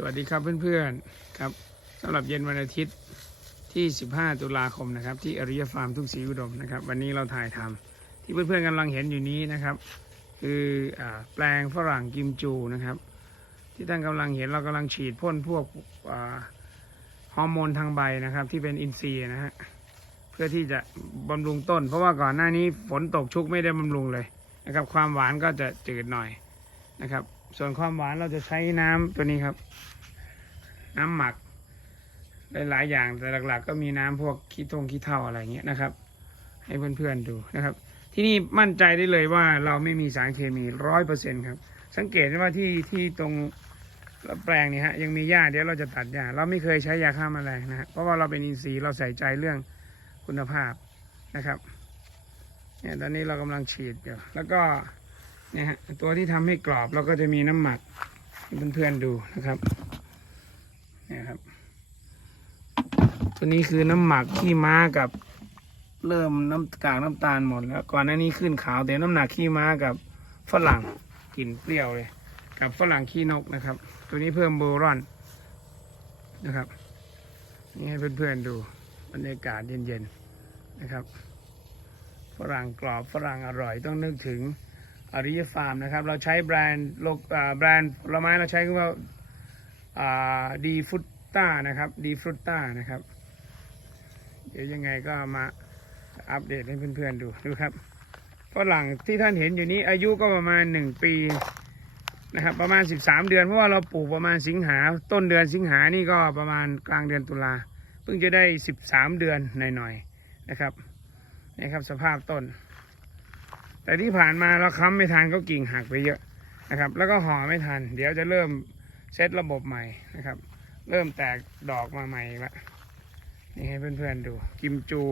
สวัสดีครับเพื่อนๆครับสำหรับเย็นวันอาทิตย์ที่ 15 ตุลาคมนะครับ ที่อริยฟาร์มทุ่งศรีอุดมนะครับ วันนี้เราถ่ายทำที่เพื่อนๆกำลังเห็นอยู่นี้นะครับ คืออแปลงฝรั่งกิมจูนะครับ ที่ท่านกำลังเห็นเรากำลังฉีดพ่นพวกฮอร์โมนทางใบนะครับ ที่เป็นอินทรีย์นะฮะเพื่อที่จะบำรุงต้น เพราะว่าก่อนหน้านี้ฝนตกชุกไม่ได้บำรุงเลยนะครับ ความหวานก็จะจืดหน่อยนะครับ ส่วนความหวานเราจะใช้น้ำตัวนี้ครับ น้ำหมักหลายๆอย่างแต่หลัก ๆ ก็มีน้ำพวกขี้ทงขี้เถ้าอะไรเงี้ยนะครับ ให้เพื่อนๆดูนะครับ ที่นี่มั่นใจได้เลยว่าเราไม่มีสารเคมีร้อยเปอร์เซ็นครับ สังเกตได้ว่าที่ที่ตรงแปลงนี้ฮะยังมีหญ้าเดี๋ยวเราจะตัดหญ้าเราไม่เคยใช้ยาฆ่าแมลงนะฮะเพราะว่าเราเป็นอินทรีย์เราใส่ใจเรื่องคุณภาพนะครับเนี่ยตอนนี้เรากำลังฉีดอยู่แล้วก็ นี่ยฮะตัวที่ทำให้กรอบเราก็จะมีน้ำหมักให้เพื่อนๆดูนะครับเนี่ยครับ ตัวนี้คือน้ำหมักขี้ม้ากับเริ่มน้ำกากน้ำตาลหมดแล้วก่อนหน้านี้ขึ้นขาวแต่น้ำหนักขี้ม้ากับฝรั่งกลิ่นเปรี้ยวเลย กับฝรั่งขี้นกนะครับ ตัวนี้เพิ่มโบรอนนะครับ นี่ให้เพื่อนๆดูบรรยากาศเย็นๆนะครับ ฝรั่งกรอบฝรั่งอร่อยต้องนึกถึง อริยฟาร์มนะครับ เราใช้แบรนด์โลกแบรนด์ผลไม้เราใช้คำว่าดีฟรุตต้านะครับดีฟรุตต้านะครับ เดี๋ยวยังไงก็มาอัปเดตให้เพื่อนๆดูดูครับฝรั่งที่ท่านเห็นอยู่นี้อายุก็ประมาณหนึ่งปีนะครับประมาณ 13 เดือนเพราะว่าเราปลูกประมาณสิงหาต้นเดือนสิงหานี่ก็ประมาณกลางเดือนตุลาเพิ่งจะได้ 13 เดือนหน่อยๆนะครับนี่ครับสภาพต้น แต่ที่ผ่านมาเราค้ำไม่ทันก็กิ่งหักไปเยอะนะครับ แล้วก็ห่อไม่ทัน เดี๋ยวจะเริ่มเซตระบบใหม่นะครับ เริ่มแตกดอกมาใหม่ละนี่ให้เพื่อนๆดูกิมจู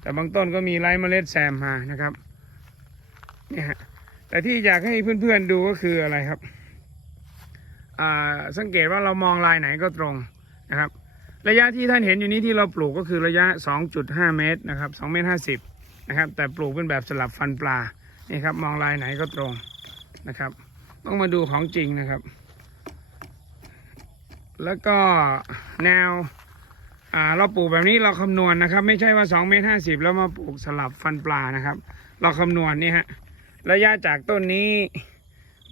แต่บางต้นก็มีไร้เมล็ดแซมมานะครับเนี่ยฮะแต่ที่อยากให้เพื่อนๆดูก็คืออะไรครับอ่าสังเกตว่าเรามองลายไหนก็ตรงนะครับ ระยะที่ท่านเห็นอยู่นี้ที่เราปลูกก็คือระยะ 2.5 เมตรนะครับ2เมตร50นะครับแต่ปลูกเป็นแบบสลับฟันปลา นี่ครับมองลายไหนก็ตรงนะครับ ต้องมาดูของจริงนะครับ แล้วก็แนวเราปลูกแบบนี้เราคำนวณนะครับ ไม่ใช่ว่า2เมตรห้าสิบแล้วมาปลูกสลับฟันปลานะครับ เราคำนวณนี่ฮะระยะจากต้นนี้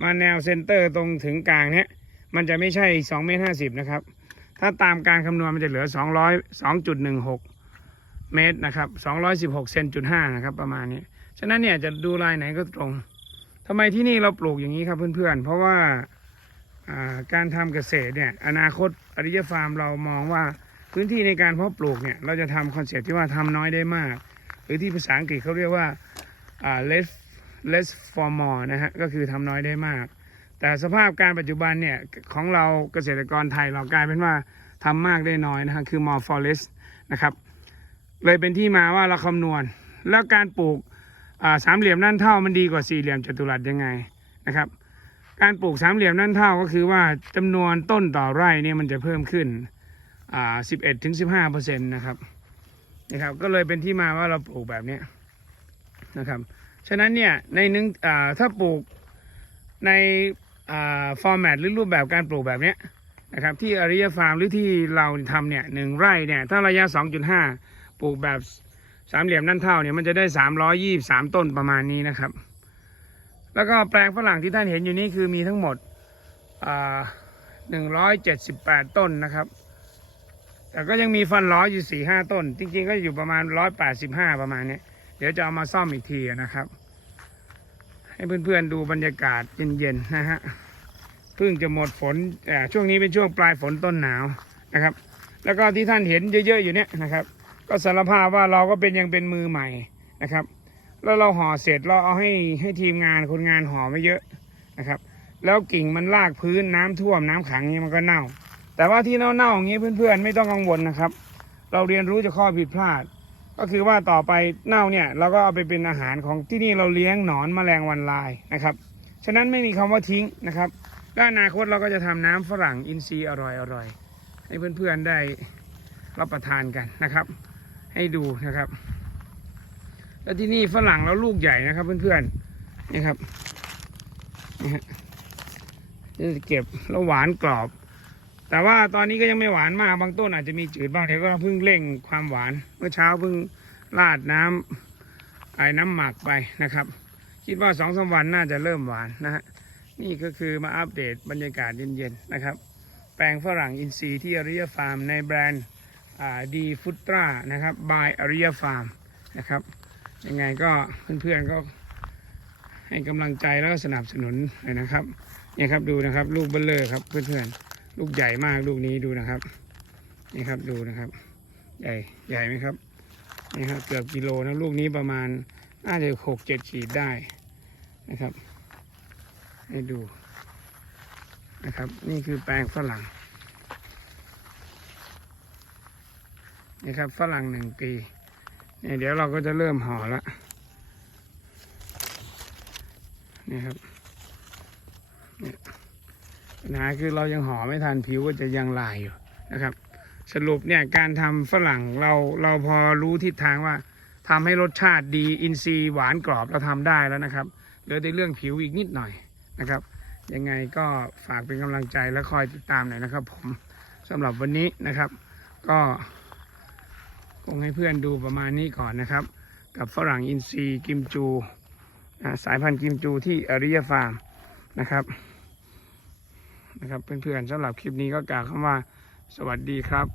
มาแนวเซนเตอร์ตรงถึงกลางเนี้ยมันจะไม่ใช่2เมตรห้าสิบนะครับ ถ้าตามการคำนวณมันจะเหลือ 200 2.16 เมตรนะครับ216เซนจุดห้านะครับประมาณนี้ ฉะนั้นเนี่ยจะดูลายไหนก็ตรงทำไมที่นี่เราปลูกอย่างนี้ครับเพื่อนๆ เพราะว่าการทำเกษตรเนี่ยอนาคตอริยฟาร์มเรามองว่าพื้นที่ในการเพาะปลูกเนี่ยเราจะทำคอนเซ็ปต์ที่ว่าทำน้อยได้มาก หรือที่ภาษาอังกฤษเขาเรียกว่า less less for more นะฮะก็คือทำน้อยได้มาก แต่สภาพการปัจจุบันเนี่ยของเราเกษตรกรไทยเรากลายเป็นว่าทำมากได้น้อยนะฮะคือ more for less นะครับเลยเป็นที่มาว่าเราคำนวณ แล้วการปลูก สามเหลี่ยมด้านเท่ามันดีกว่าสี่เหลี่ยมจัตุรัสยังไงนะครับ การปลูกสามเหลี่ยมนั่นเท่าก็คือว่าจำนวนต้นต่อไร่เนี่ยมันจะเพิ่มขึ้นสิบเอ็ดถึงสิบห้าเปอร์เซ็นต์นะครับนะครับก็เลยเป็นที่มาว่าเราปลูกแบบเนี้ยนะครับฉะนั้นเนี่ยในหนึงอ่าถ้าปลูกในฟอร์แมตหรือรูปแบบการปลูกแบบเนี้ยนะครับที่อริยฟาร์มหรือที่เราทำเนี่ยหนึ่งไร่เนี่ยถ้าระยะ 2.5 ปลูกแบบ สามเหลี่ยมนั่นเท่าเนี่ยมันจะได้323ต้นประมาณนี้นะครับ แล้วก็แปลงฝรั่งที่ท่านเห็นอยู่นี้คือมีทั้งหมดหนึ่งร้อยเจ็ดสิบแปดต้นนะครับ แต่ก็ยังมีฟันล้อยอยู่สี่ห้าต้น จริงๆ ก็อยู่ประมาณร้อยแปดสิบห้าประมาณนี้เดี๋ยวจะเอามาซ่อมอีกทีนะครับ ให้เพื่อนๆดูบรรยากาศเย็นๆนะฮะเพิ่งจะหมดฝนช่วงนี้เป็นช่วงปลายฝนต้นหนาวนะครับ แล้วก็ที่ท่านเห็นเยอะๆอยู่เนี้ยนะครับ ก็สารภาพว่าเราก็เป็นยังเป็นมือใหม่นะครับ แล้วเราห่อเสร็จเราเอาให้ให้ทีมงานคนงานห่อไม่เยอะนะครับ แล้วกิ่งมันลากพื้นน้ำท่วมน้ำขังเนี่ยมันก็เน่า แต่ว่าที่เน่าๆอย่างนี้เพื่อนๆ ไม่ต้องกังวลนะครับ เราเรียนรู้จากข้อผิดพลาด ก็คือว่าต่อไปเน่าเนี่ยเราก็เอาไปเป็นอาหารของที่นี่เราเลี้ยงหนอนแมลงวันลายนะครับฉะนั้นไม่มีคำว่าทิ้งนะครับและอนาคตเราก็จะทำน้ำฝรั่งอินทรีย์อร่อยๆให้เพื่อนๆได้รับประทานกันนะครับ ให้ดูนะครับ แล้วที่นี่ฝรั่งแล้วลูกใหญ่นะครับ เพื่อนๆนี่ครับนี่ฮะจะเก็บแล้วหวานกรอบ แต่ว่าตอนนี้ก็ยังไม่หวานมากบางต้นอาจจะมีจืดบ้างเดี๋ยวก็เพิ่งเร่งความหวาน เมื่อเช้าเพิ่งราดน้ำไอ้น้ำหมักไปนะครับ คิดว่าสองสามวันน่าจะเริ่มหวานนะฮะนี่ก็คือมาอัปเดตบรรยากาศเย็นๆนะครับ แปลงฝรั่งอินทรีย์ที่อริยฟาร์มในแบรนด์ ดีฟุตรานะครับบายอริยฟาร์มนะครับยังไงก็เพื่อนๆก็ให้กำลังใจแล้วก็สนับสนุนหน่อยนะครับเนี่ยครับดูนะครับลูกเบลเลอร์ครับเพื่อนๆลูกใหญ่มากลูกนี้ดูนะครับนี่ครับดูนะครับ ใหญ่ใหญ่ไหมครับนี่ครับเกือบกิโลนะลูกนี้ประมาณน่าจะหกเจ็ดขีดได้นะครับ ให้ดูนะครับ นี่คือแปลงฝรั่ง นี่ครับฝรั่งหนึ่งปีเนี่ยเดี๋ยวเราก็จะเริ่มห่อแล้วนี่ครับเนี่ยปัญหาคือเรายังห่อไม่ทันผิวก็จะยังลายอยู่นะครับ สรุปเนี่ยการทำฝรั่งเราเราพอรู้ทิศทางว่าทำให้รสชาติดีอินทรีย์หวานกรอบเราทำได้แล้วนะครับเหลือแต่เรื่องผิวอีกนิดหน่อยนะครับ ยังไงก็ฝากเป็นกำลังใจและคอยติดตามหน่อยนะครับ ผมสำหรับวันนี้นะครับ ก็ คงให้เพื่อนดูประมาณนี้ก่อนนะครับ กับฝรั่งอินทรีย์กิมจูสายพันธุ์กิมจูที่อริยฟาร์มนะครับนะครับเพื่อนๆสำหรับคลิปนี้ก็กล่าวคำว่าสวัสดีครับ